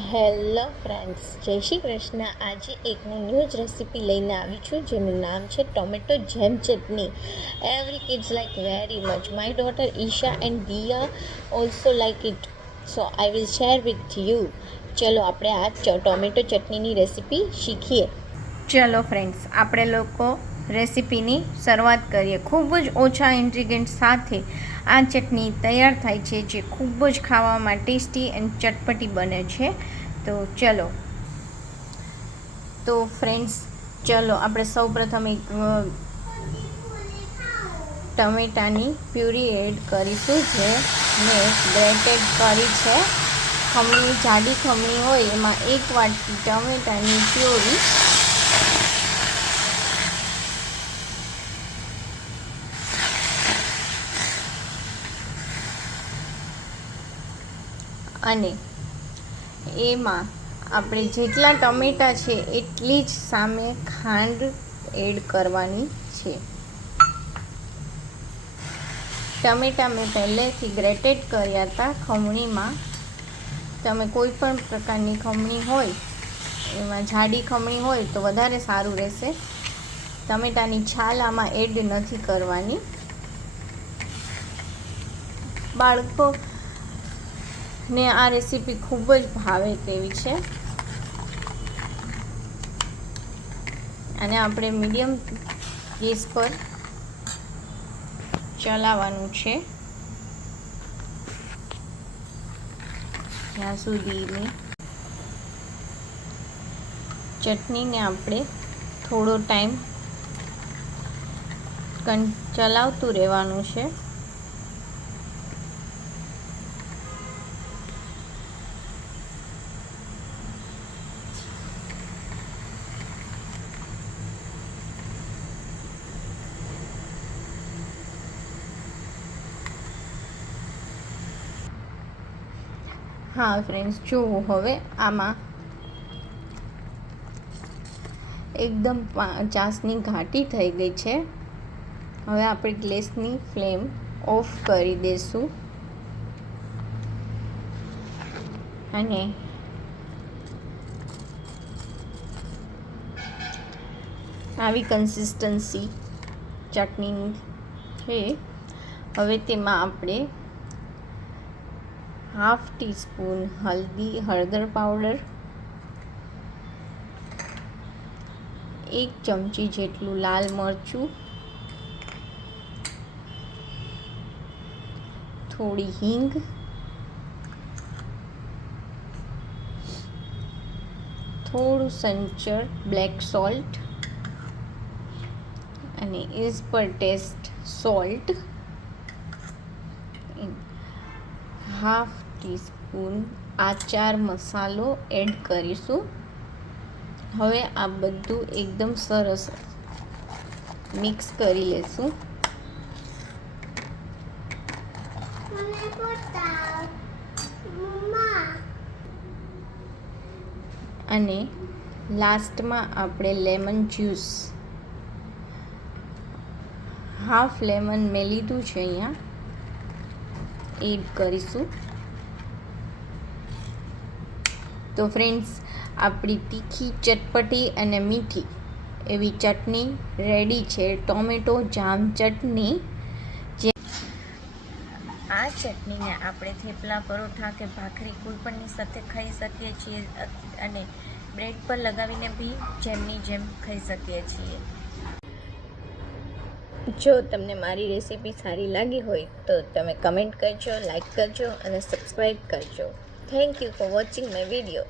Hello friends, જય શ્રી કૃષ્ણ. આજે એક હું ન્યૂ જ રેસીપી લઈને આવી છું જેનું નામ છે ટોમેટો જેમ ચટણી. Every kids like very much. My daughter Isha and Diya also like it, so I will share with you. ચલો આપણે આ ટોમેટો ચટણીની રેસીપી શીખીએ. ચલો ફ્રેન્ડ્સ, આપણે લોકો રેસીપીની શરૂઆત કરીએ. ખૂબ જ ઓછા ઇન્ગ્રીડિયન્ટ સાથે આ ચટણી તૈયાર થાય છે, જે ખૂબ જ ખાવામાં ટેસ્ટી એન્ડ ચટપટી બને છે. તો ફ્રેન્ડ્સ, ચલો આપણે સૌપ્રથમ એક ટમેટાની પ્યુરી એડ કરીશું, જે મેં ગ્રેટેડ કરી છે. જાડી ખમણી હોય એમાં 1 વાટકી ટમેટાની પ્યુરી અને એમાં આપણે જેટલા ટમેટાં છે એટલી જ સામે ખાંડ એડ કરવાની છે. ટમેટાં મેં પહેલેથી ગ્રેટેડ કર્યા હતા ખમણીમાં. તમે કોઈ પણ પ્રકારની ખમણી હોય, એમાં જાડી ખમણી હોય તો વધારે સારું રહેશે. ટમેટાની છાલ આમાં એડ નથી કરવાની. બાળકોને આ રેસીપી ખૂબ જ ભાવે તેવી છે. અને આપણે મીડિયમ ગેસ પર ચલાવવાનું છે ત્યાં સુધીની ચટણીને આપણે થોડો ટાઈમ ચલાવતું રહેવાનું છે. હા ફ્રેન્ડ્સ, જુઓ હવે આમાં એકદમ ચાસણી ઘાટી થઈ ગઈ છે. હવે આપણે ગેસની ફ્લેમ ઓફ કરી દઈશું અને આવી કન્સિસ્ટન્સી ચટણી છે. હવે તેમાં આપણે ½ ટીસ્પૂન હળદર પાવડર, 1 ચમચી જેટલું લાલ મરચું, થોડી હિંગ, થોડું સંચળ બ્લેક સોલ્ટ અને as per taste salt, ½ teaspoon આચાર મસાલો એડ કરીશું. હવે આ બધું એકદમ સરસ મિક્સ કરી લેશું. અને લાસ્ટમાં આપણે લેમન જ્યુસ, ½ લેમન મેં લીધું છે અહીંયા, એડ કરીશું. તો ફ્રેન્ડ્સ, આપણી તીખી, ચટપટી અને મીઠી એવી ચટણી રેડી છે, ટોમેટો જામ ચટણી. આ ચટણીને આપણે થેપલા, પરોઠા કે ભાખરી કોઈપણની સાથે ખાઈ શકીએ છીએ અને બ્રેડ પર લગાવીને બી જેમની જેમ ખાઈ શકીએ છીએ. જો તમને મારી રેસીપી સારી લાગી હોય તો તમે કમેન્ટ કરજો, લાઈક કરજો અને સબસ્ક્રાઈબ કરજો. Thank you for watching my video.